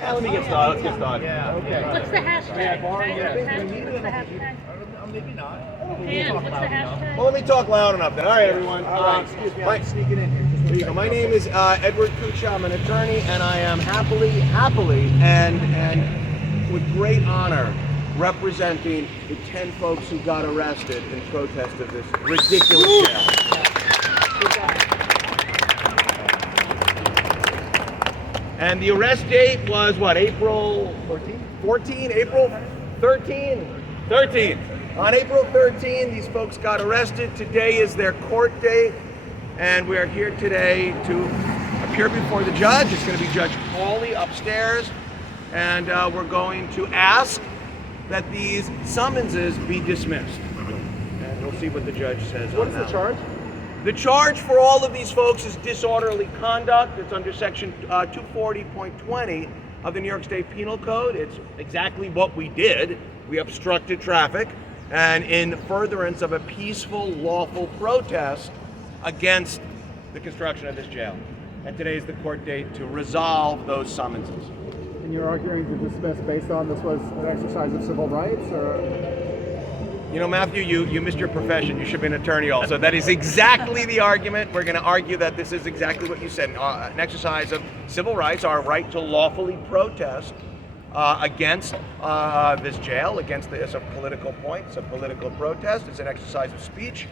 Let me get started. Let's get started. Yeah, okay. What's the hashtag? What's What's the hashtag? Maybe not. Dan, what's the hashtag? Well, let me talk loud enough then. All right, everyone. Excuse me, I'm sneaking in here. There you go. My name is Edward Kucha. I'm an attorney, and I am happily, and with great honor representing the 10 folks who got arrested in protest of this ridiculous jail. And the arrest date was what, April 14? April 13? On April 13, these folks got arrested. Today is their court date, and we are here today to appear before the judge. It's going to be Judge Pauly upstairs, and we're going to ask that these summonses be dismissed. And we'll see what the judge says. What is the charge? The charge for all of these folks is disorderly conduct. It's under section 240.20 of the New York State Penal Code. It's exactly what we did. We obstructed traffic, and in furtherance of a peaceful, lawful protest against the construction of this jail. And today is the court date to resolve those summonses. And you're arguing to dismiss based on this was an exercise of civil rights, or? You know, Matthew, you missed your profession. You should be an attorney also. That is exactly the argument. We're going to argue that this is exactly what you said, an exercise of civil rights, our right to lawfully protest against this jail, against this. It's a political point. It's a political protest. It's an exercise of speech.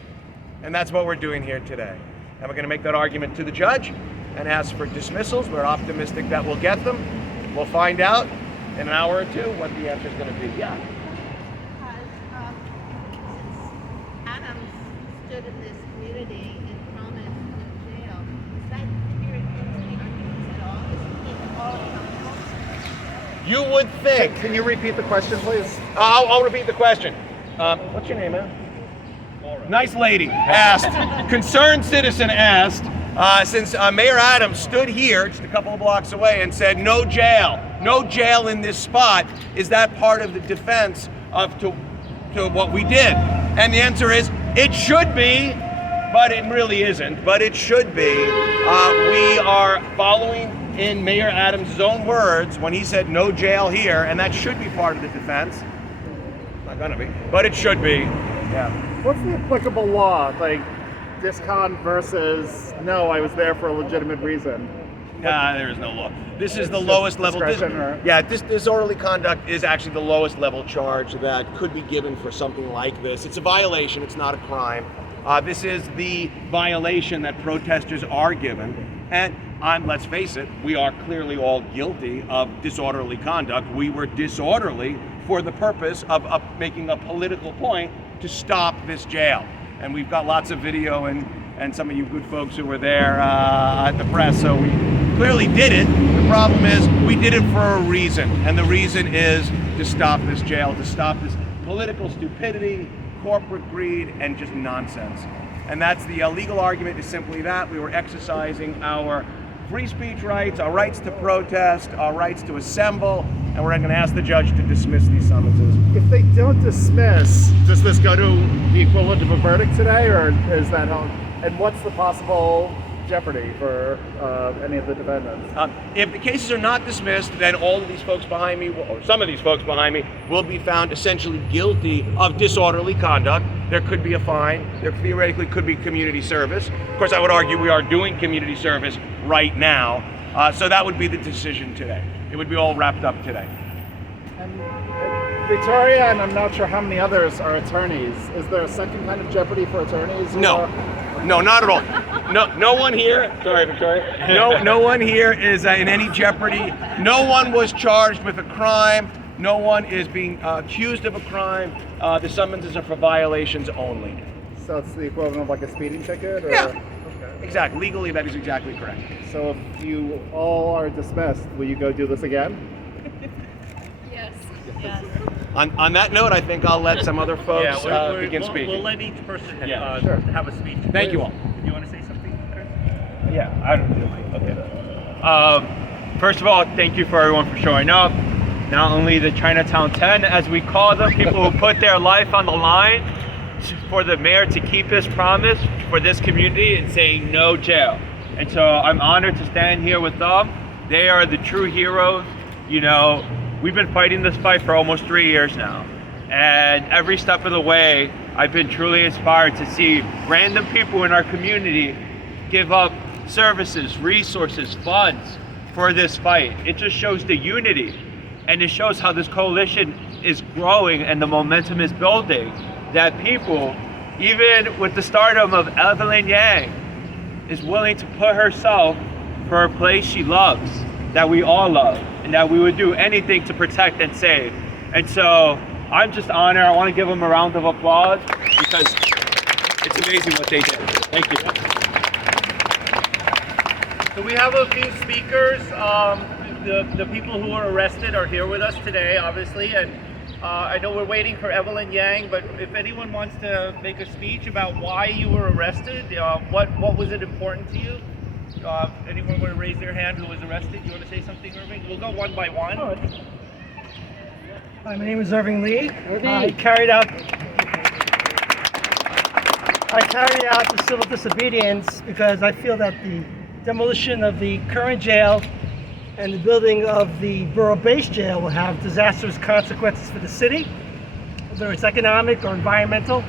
And that's what we're doing here today. And we're going to make that argument to the judge and ask for dismissals. We're optimistic that we'll get them. We'll find out in an hour or two what the answer is going to be. Yeah. Stood in this community and promised no jail. Is that spirit any arguments at all? Is it all accountable? You would think. Can you repeat the question, please? I'll repeat the question. What's your name, man? Laura. Nice lady. Asked. Concerned citizen asked, since Mayor Adams stood here just a couple of blocks away and said no jail in this spot, is that part of the defense of to what we did? And the answer is, it should be, but it really isn't. But it should be. We are following in Mayor Adams' own words when he said no jail here, and that should be part of the defense. It's not gonna be, but it should be. Yeah. What's the applicable law? Like, discon versus no, I was there for a legitimate reason. There is no law. This is the lowest level. This disorderly conduct is actually the lowest level charge that could be given for something like this. It's a violation. It's not a crime. This is the violation that protesters are given. And let's face it, we are clearly all guilty of disorderly conduct. We were disorderly for the purpose of making a political point to stop this jail. And we've got lots of video and some of you good folks who were there at the press, so we clearly did it. The problem is we did it for a reason, and the reason is to stop this jail, to stop this political stupidity, corporate greed, and just nonsense. And that's the legal argument is simply that. We were exercising our free speech rights, our rights to protest, our rights to assemble, and we're going to ask the judge to dismiss these summonses. If they don't dismiss, does this go to the equivalent of a verdict today, or is that how? And what's the possible jeopardy for any of the defendants? If the cases are not dismissed, then all of these folks behind me, or some of these folks behind me, will be found essentially guilty of disorderly conduct. There could be a fine. There theoretically could be community service. Of course, I would argue we are doing community service right now. So that would be the decision today. It would be all wrapped up today. And Victoria, and I'm not sure how many others are attorneys. Is there a second kind of jeopardy for attorneys? No, not at all. No one here. Sorry, Victoria. No one here is in any jeopardy. No one was charged with a crime. No one is being accused of a crime. The summonses are for violations only. So it's the equivalent of like a speeding ticket? Or? Yeah. Okay. Exactly. Legally, that is exactly correct. So if you all are dismissed, will you go do this again? Yes. On that note, I think I'll let some other folks begin speaking. We'll let each person sure. have a speech. Thank you all. You want to say something, Chris? Yeah, I don't know. Okay. First of all, thank you for everyone for showing up. Not only the Chinatown 10, as we call them, people who put their life on the line for the mayor to keep his promise for this community and saying no jail. And so I'm honored to stand here with them. They are the true heroes You know, we've been fighting this fight for almost 3 years now. And every step of the way, I've been truly inspired to see random people in our community give up services, resources, funds for this fight. It just shows the unity, and it shows how this coalition is growing and the momentum is building, that people, even with the stardom of Evelyn Yang, is willing to put herself for a place she loves, that we all love, and that we would do anything to protect and save. And so I'm just honored. I want to give them a round of applause because it's amazing what they did. Thank you. So we have a few speakers. The people who were arrested are here with us today, obviously, and I know we're waiting for Evelyn Yang, but if anyone wants to make a speech about why you were arrested, what was it important to you? Anyone want to raise their hand who was arrested? You want to say something, Irving? We'll go one by one. Hi, my name is Irving Lee. I carried out the civil disobedience because I feel that the demolition of the current jail and the building of the borough-based jail will have disastrous consequences for the city, whether it's economic or environmental.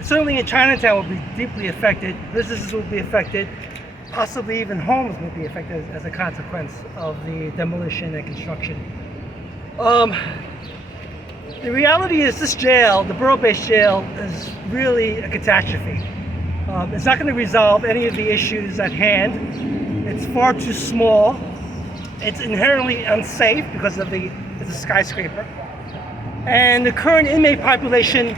Certainly in Chinatown will be deeply affected, businesses will be affected, possibly even homes will be affected as a consequence of the demolition and construction. The reality is this jail, the borough-based jail, is really a catastrophe. It's not going to resolve any of the issues at hand. It's far too small. It's inherently unsafe because it's a skyscraper. And the current inmate population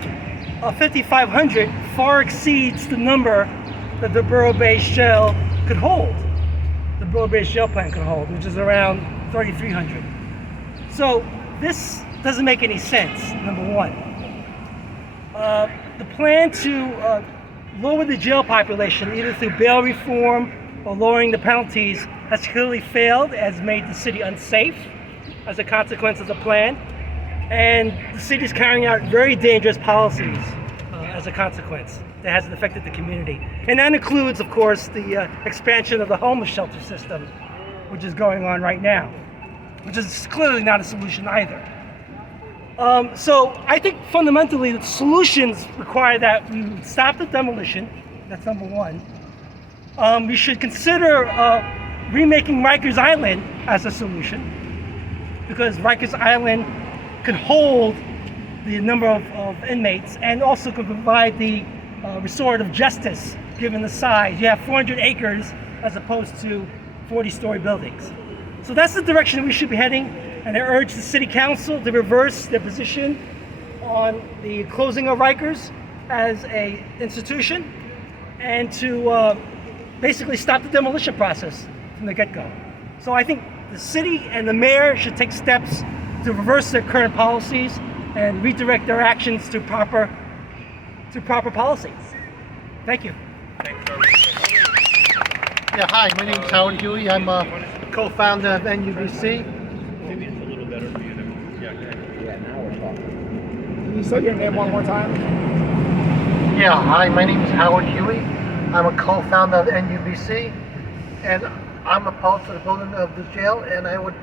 of 5,500 far exceeds the number that the borough-based jail could hold. The borough-based jail plan could hold, which is around 3,300. So this doesn't make any sense, number one. The plan to lower the jail population, either through bail reform or lowering the penalties, has clearly failed, has made the city unsafe as a consequence of the plan. And the city is carrying out very dangerous policies as a consequence that hasn't affected the community. And that includes, of course, the expansion of the homeless shelter system, which is going on right now, which is clearly not a solution either. So I think fundamentally the solutions require that we stop the demolition. That's number one. We should consider remaking Rikers Island as a solution, because Rikers Island can hold the number of inmates and also can provide the restorative justice given the size. You have 400 acres as opposed to 40-story buildings. So that's the direction we should be heading. And I urge the City Council to reverse their position on the closing of Rikers as an institution and to basically stop the demolition process from the get-go. So I think the city and the mayor should take steps to reverse their current policies and redirect their actions to proper policies. Thank you. Yeah, hi, my name is Howard Huey. I'm a co-founder of NUBC. Can you say your name one more time? Yeah, hi, my name is Howard Huey. I'm a co-founder of NUBC, and I'm opposed to the building of the jail, and I would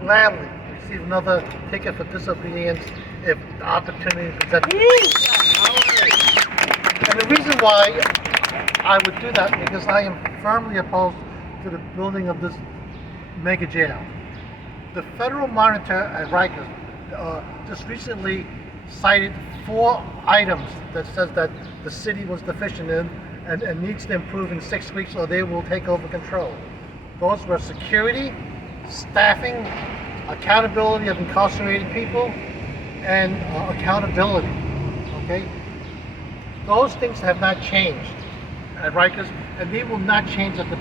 gladly receive another ticket for disobedience if the opportunity presented. And the reason why I would do that is because I am firmly opposed to the building of this mega jail. The federal monitor at Rikers just recently cited 4 items that says that the city was deficient in and needs to improve in 6 weeks or they will take over control. Those were security, staffing, accountability of incarcerated people, and accountability, okay? Those things have not changed at Rikers, and they will not change at the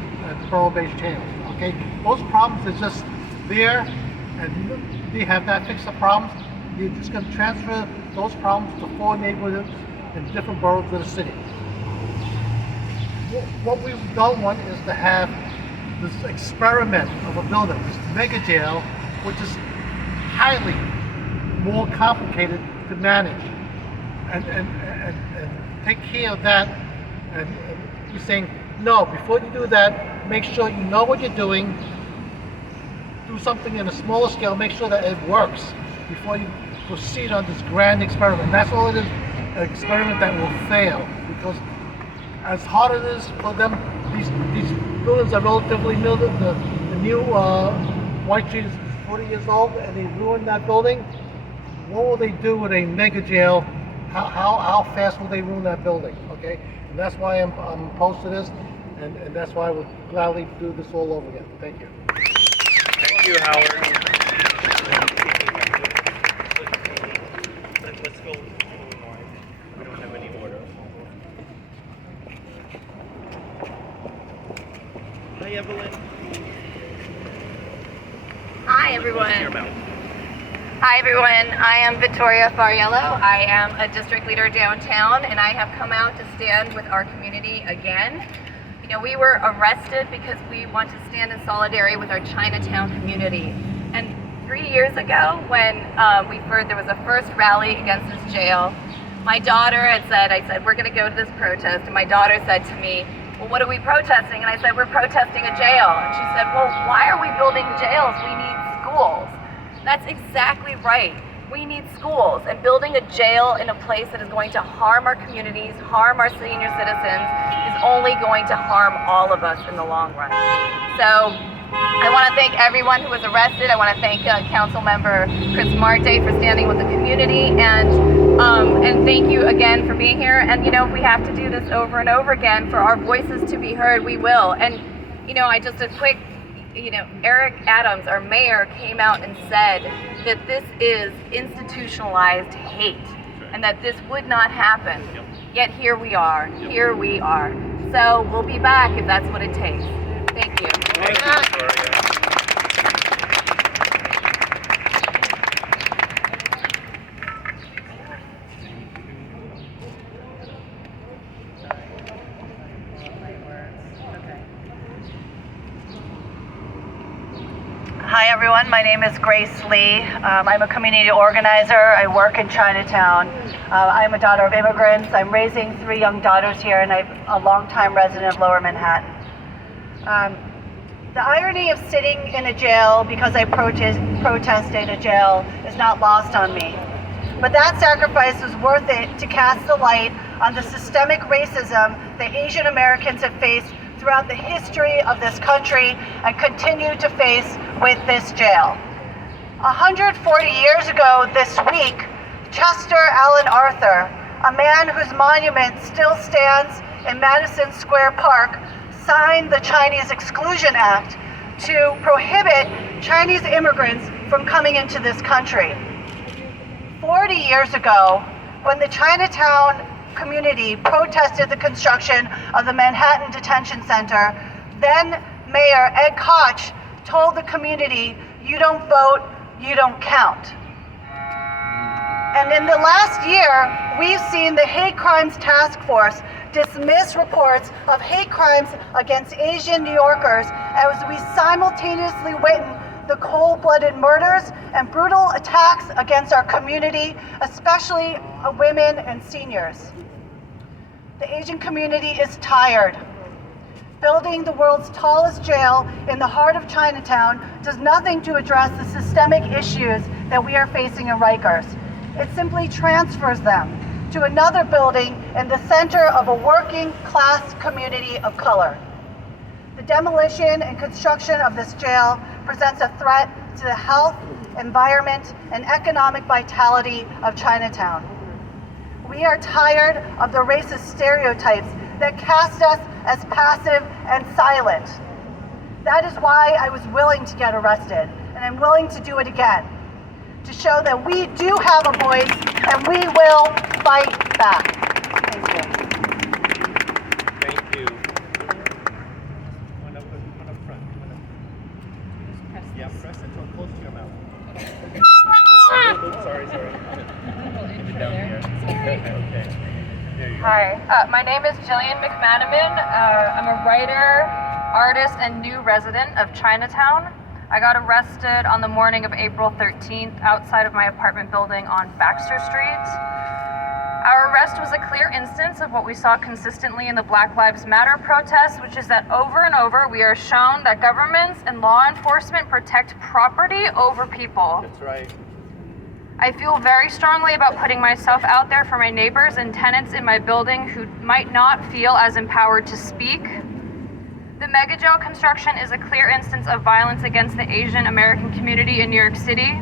borough-based jails, okay? Those problems are just there, and they have not fixed the problems. They're just going to transfer those problems to 4 neighborhoods in different boroughs of the city. What we don't want is to have this experiment of a building, this mega jail, which is highly more complicated to manage, and take care of that. And you're saying, no, before you do that, make sure you know what you're doing, do something in a smaller scale, make sure that it works before you proceed on this grand experiment. That's all it is, an experiment that will fail, because as hard as it is for them, these buildings are relatively new. The new White Street is 40 years old, and they ruined that building. What will they do with a mega jail? How fast will they ruin that building? Okay, and that's why I'm opposed to this, and that's why I would gladly do this all over again. Thank you. Thank you, Howard. Let's go. We don't have any order. Hi, Evelyn. Hi everyone. Hi everyone. I am Victoria Fariello. I am a district leader downtown, and I have come out to stand with our community again. You know, we were arrested because we want to stand in solidarity with our Chinatown community. And 3 years ago, when there was a first rally against this jail, my daughter had said, I said, we're going to go to this protest, and my daughter said to me, well, what are we protesting? And I said, we're protesting a jail. And she said, well, why are we building jails? We need schools. That's exactly right. We need schools, and building a jail in a place that is going to harm our communities, harm our senior citizens, is only going to harm all of us in the long run. So I want to thank everyone who was arrested. I want to thank Council Member Chris Marte for standing with the community, and thank you again for being here. And you know, if we have to do this over and over again for our voices to be heard, we will. And you know, Eric Adams, our mayor, came out and said that this is institutionalized hate and that this would not happen. Yet here we are. Here we are. So we'll be back if that's what it takes. Thank you. Thank you, Victoria. Hi everyone, my name is Grace Lee. I'm a community organizer. I work in Chinatown. I'm a daughter of immigrants. I'm raising 3 young daughters here, and I'm a longtime resident of Lower Manhattan. The irony of sitting in a jail because I protested a jail is not lost on me. But that sacrifice was worth it to cast the light on the systemic racism that Asian Americans have faced throughout the history of this country and continue to face with this jail. 140 years ago this week, Chester Alan Arthur, a man whose monument still stands in Madison Square Park, signed the Chinese Exclusion Act to prohibit Chinese immigrants from coming into this country. 40 years ago, when the Chinatown community protested the construction of the Manhattan Detention Center, then Mayor Ed Koch told the community, you don't vote, you don't count. And in the last year, we've seen the Hate Crimes Task Force dismiss reports of hate crimes against Asian New Yorkers as we simultaneously witness the cold-blooded murders and brutal attacks against our community, especially women and seniors. The Asian community is tired. Building the world's tallest jail in the heart of Chinatown does nothing to address the systemic issues that we are facing in Rikers. It simply transfers them to another building in the center of a working class community of color. The demolition and construction of this jail presents a threat to the health, environment, and economic vitality of Chinatown. We are tired of the racist stereotypes that cast us as passive and silent. That is why I was willing to get arrested, and I'm willing to do it again, to show that we do have a voice and we will fight back. Thank you. Thank you. One up front. Yeah, press it or close to your mouth. Oops, sorry. Keep it down here. Okay. There you go. Hi, my name is Jillian McManaman. I'm a writer, artist, and new resident of Chinatown. I got arrested on the morning of April 13th outside of my apartment building on Baxter Street. Our arrest was a clear instance of what we saw consistently in the Black Lives Matter protests, which is that over and over we are shown that governments and law enforcement protect property over people. That's right. I feel very strongly about putting myself out there for my neighbors and tenants in my building who might not feel as empowered to speak. The mega jail construction is a clear instance of violence against the Asian American community in New York City,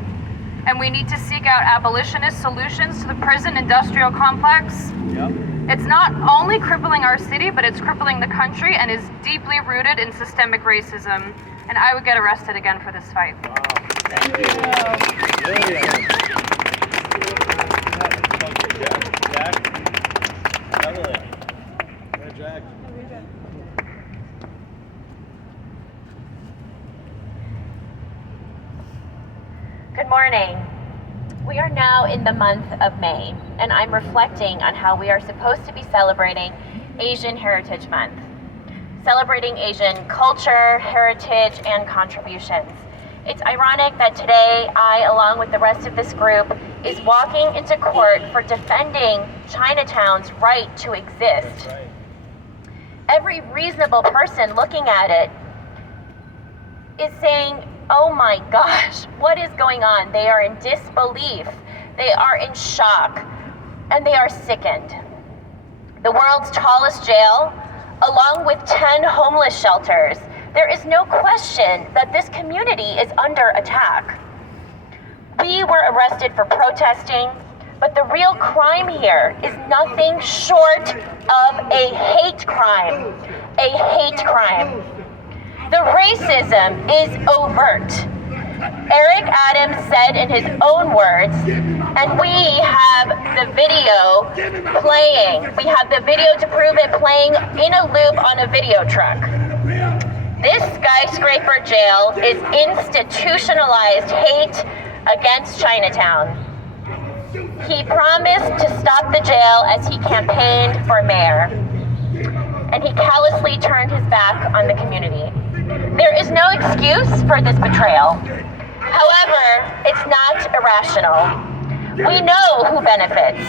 and we need to seek out abolitionist solutions to the prison industrial complex. Yep. It's not only crippling our city, but it's crippling the country and is deeply rooted in systemic racism. And I would get arrested again for this fight. Wow. Thank you. Brilliant. Jack? Evelyn. Yeah, Jack. Good morning. We are now in the month of May, and I'm reflecting on how we are supposed to be celebrating Asian Heritage Month, celebrating Asian culture, heritage, and contributions. It's ironic that today I, along with the rest of this group, is walking into court for defending Chinatown's right to exist. Every reasonable person looking at it is saying, oh my gosh, what is going on? They are in disbelief, they are in shock, and they are sickened. The world's tallest jail, along with 10 homeless shelters, there is no question that this community is under attack. We were arrested for protesting, but the real crime here is nothing short of a hate crime. A hate crime. The racism is overt. Eric Adams said in his own words, and we have the video playing. We have the video to prove it playing in a loop on a video truck. This skyscraper jail is institutionalized hate against Chinatown. He promised to stop the jail as he campaigned for mayor, and he callously turned his back on the community. There is no excuse for this betrayal. However, it's not irrational. We know who benefits.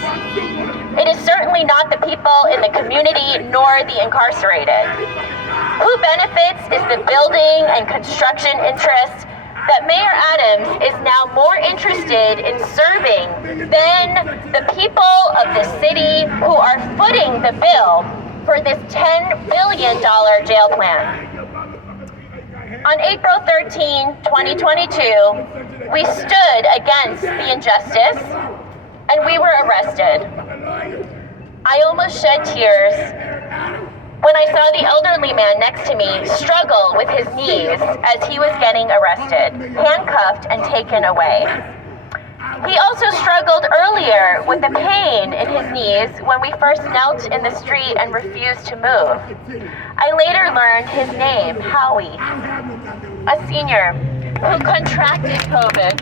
It is certainly not the people in the community nor the incarcerated. Who benefits is the building and construction interests that Mayor Adams is now more interested in serving than the people of the city who are footing the bill for this $10 billion jail plan. On April 13, 2022, we stood against the injustice and we were arrested. I almost shed tears when I saw the elderly man next to me struggle with his knees as he was getting arrested, handcuffed and taken away. He also struggled earlier with the pain in his knees when we first knelt in the street and refused to move. I later learned his name, Howie, a senior who contracted COVID,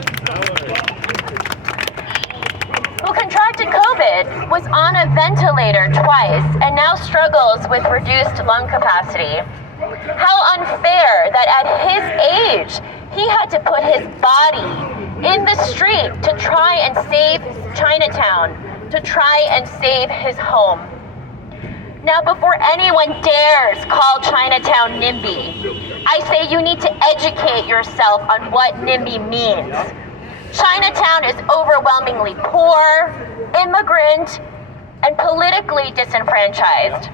was on a ventilator twice, and now struggles with reduced lung capacity. How unfair that at his age, he had to put his body in the street to try and save Chinatown, to try and save his home. Now, before anyone dares call Chinatown NIMBY, I say you need to educate yourself on what NIMBY means. Chinatown is overwhelmingly poor, immigrant, and politically disenfranchised.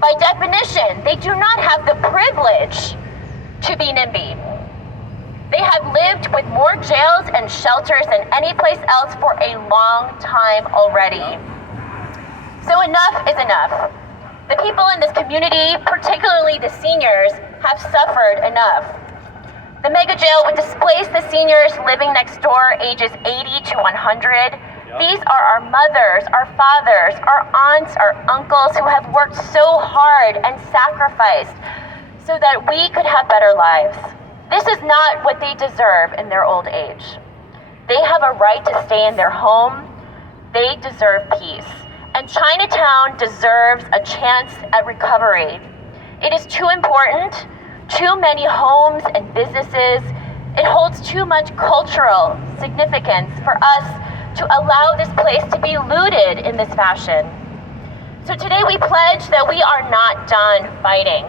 By definition, they do not have the privilege to be NIMBY. They have lived with more jails and shelters than any place else for a long time already. So enough is enough. The people in this community, particularly the seniors, have suffered enough. The mega jail would displace the seniors living next door, ages 80 to 100. These are our mothers, our fathers, our aunts, our uncles who have worked so hard and sacrificed so that we could have better lives. This is not what they deserve in their old age. They have a right to stay in their home. They deserve peace. And Chinatown deserves a chance at recovery. It is too important, too many homes and businesses. It holds too much cultural significance for us to allow this place to be looted in this fashion. So today we pledge that we are not done fighting.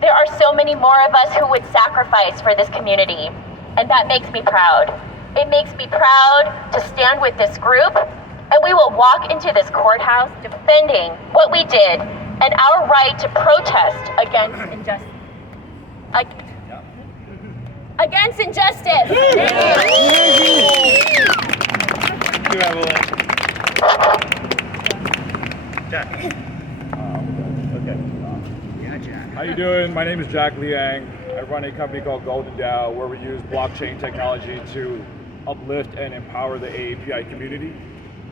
There are so many more of us who would sacrifice for this community, and that makes me proud. It makes me proud to stand with this group, and we will walk into this courthouse defending what we did and our right to protest against injustice. Against injustice. Thank you, Evelyn. How you doing? My name is Jack Liang. I run a company called Golden Dow, where we use blockchain technology to uplift and empower the AAPI community.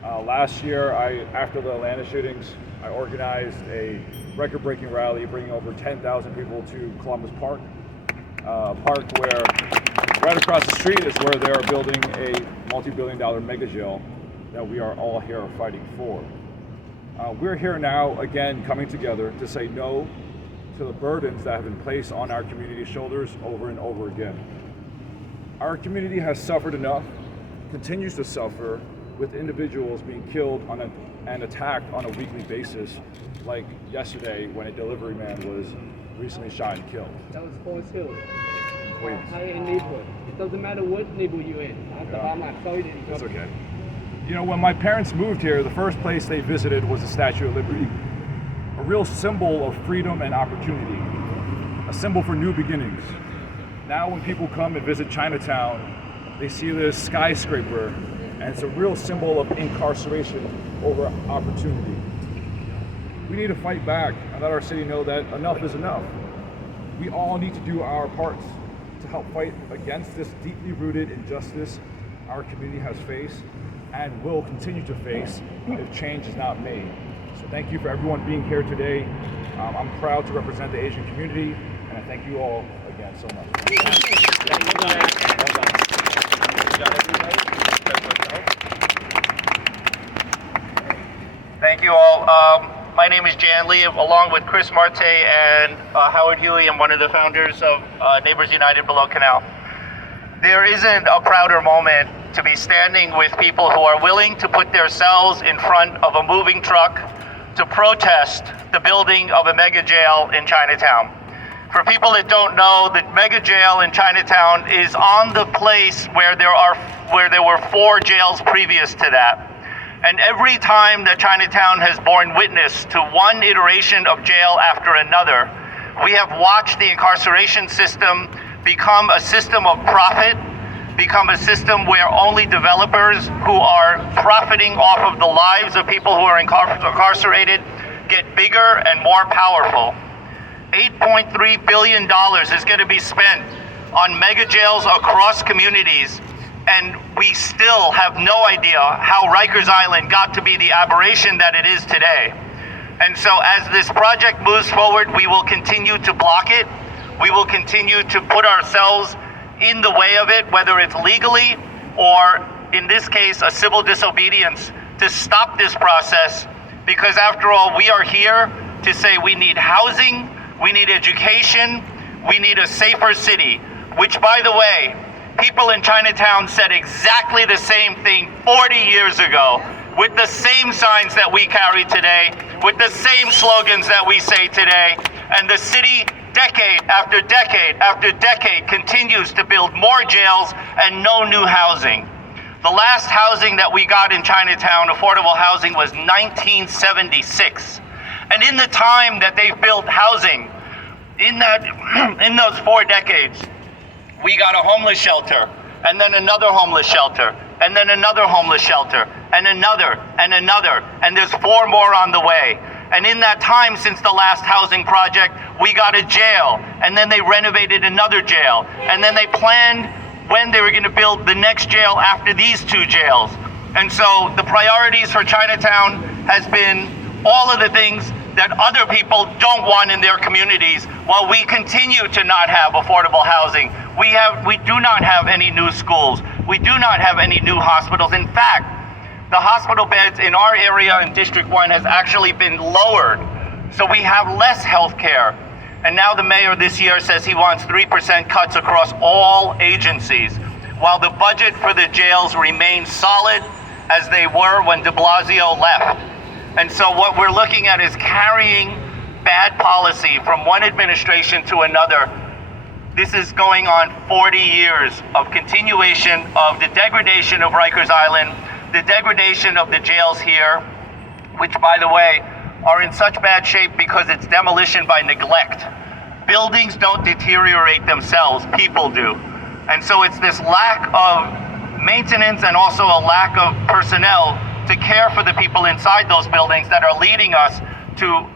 Last year, after the Atlanta shootings, I organized a record-breaking rally bringing over 10,000 people to Columbus Park, a park where right across the street is where they are building a multi-billion-dollar mega jail that we are all here fighting for. We're here now, again, coming together to say no to the burdens that have been placed on our community's shoulders over and over again. Our community has suffered enough, continues to suffer, with individuals being killed and attacked on a weekly basis, like yesterday when a delivery man was recently shot and killed. That was Forest Hill. Queens. In neighborhood. It doesn't matter what neighborhood you're in. I'm sorry to interrupt. That's okay. You know, when my parents moved here, the first place they visited was the Statue of Liberty, a real symbol of freedom and opportunity, a symbol for new beginnings. Now when people come and visit Chinatown, they see this skyscraper, and it's a real symbol of incarceration over opportunity. We need to fight back and let our city know that enough is enough. We all need to do our parts to help fight against this deeply rooted injustice our community has faced and will continue to face if change is not made. So thank you for everyone being here today. I'm proud to represent the Asian community, and I thank you all again so much. Thank you all. My name is Jan Lee, along with Chris Marte and Howard Huey. I'm one of the founders of Neighbors United Below Canal. There isn't a prouder moment to be standing with people who are willing to put themselves in front of a moving truck to protest the building of a mega jail in Chinatown. For people that don't know, the mega jail in Chinatown is on the place where there were 4 jails previous to that. And every time that Chinatown has borne witness to one iteration of jail after another, we have watched the incarceration system become a system of profit, become a system where only developers who are profiting off of the lives of people who are incarcerated get bigger and more powerful. $8.3 billion is going to be spent on mega jails across communities, and we still have no idea how Rikers Island got to be the aberration that it is today. And so as this project moves forward, we will continue to block it. We will continue to put ourselves in the way of it, whether it's legally or, in this case, a civil disobedience, to stop this process. Because after all, we are here to say we need housing, we need education, we need a safer city, which, by the way, people in Chinatown said exactly the same thing 40 years ago, with the same signs that we carry today, with the same slogans that we say today, and the city, decade after decade after decade, continues to build more jails and no new housing. The last housing that we got in Chinatown, affordable housing, was 1976. And in the time that they've built housing, in those 4 decades, we got a homeless shelter, and then another homeless shelter, and then another homeless shelter, and another, and there's 4 more on the way. And in that time, since the last housing project, we got a jail, and then they renovated another jail, and then they planned when they were going to build the next jail after these 2 jails. And so the priorities for Chinatown has been all of the things that other people don't want in their communities, while we continue to not have affordable housing. We do not have any new schools. We do not have any new hospitals. In fact, the hospital beds in our area in District 1 has actually been lowered. So we have less health care. And now the mayor this year says he wants 3% cuts across all agencies, while the budget for the jails remains solid as they were when de Blasio left. And so what we're looking at is carrying bad policy from one administration to another. This is going on 40 years of continuation of the degradation of Rikers Island, the degradation of the jails here, which, by the way, are in such bad shape because it's demolition by neglect. Buildings don't deteriorate themselves, people do. And so it's this lack of maintenance and also a lack of personnel to care for the people inside those buildings that are leading us to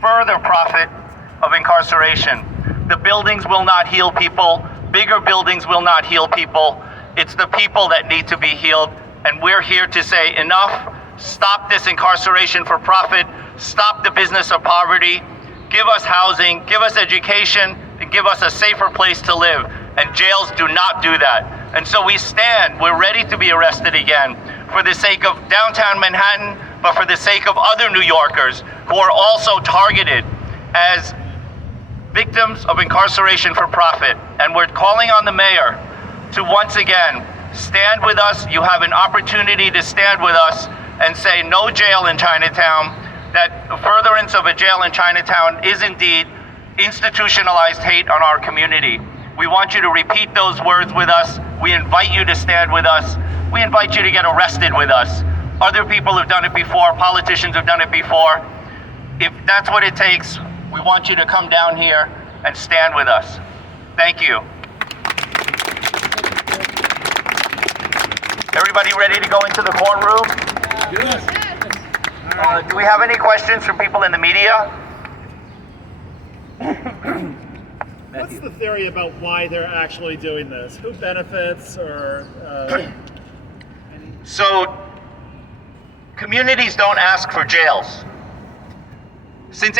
further profit of incarceration. The buildings will not heal people. Bigger buildings will not heal people. It's the people that need to be healed. And we're here to say enough. Stop this incarceration for profit. Stop the business of poverty. Give us housing, give us education, and give us a safer place to live. And jails do not do that. And so we stand, we're ready to be arrested again for the sake of downtown Manhattan, but for the sake of other New Yorkers who are also targeted as victims of incarceration for profit. And we're calling on the mayor to once again stand with us. You have an opportunity to stand with us and say no jail in Chinatown, that furtherance of a jail in Chinatown is indeed institutionalized hate on our community. We want you to repeat those words with us. We invite you to stand with us. We invite you to get arrested with us. Other people have done it before, politicians have done it before. If that's what it takes, we want you to come down here and stand with us. Thank you. Everybody ready to go into the courtroom? Yes. Do we have any questions from people in the media? What's the theory about why they're actually doing this? Who benefits or... So, communities don't ask for jails. Since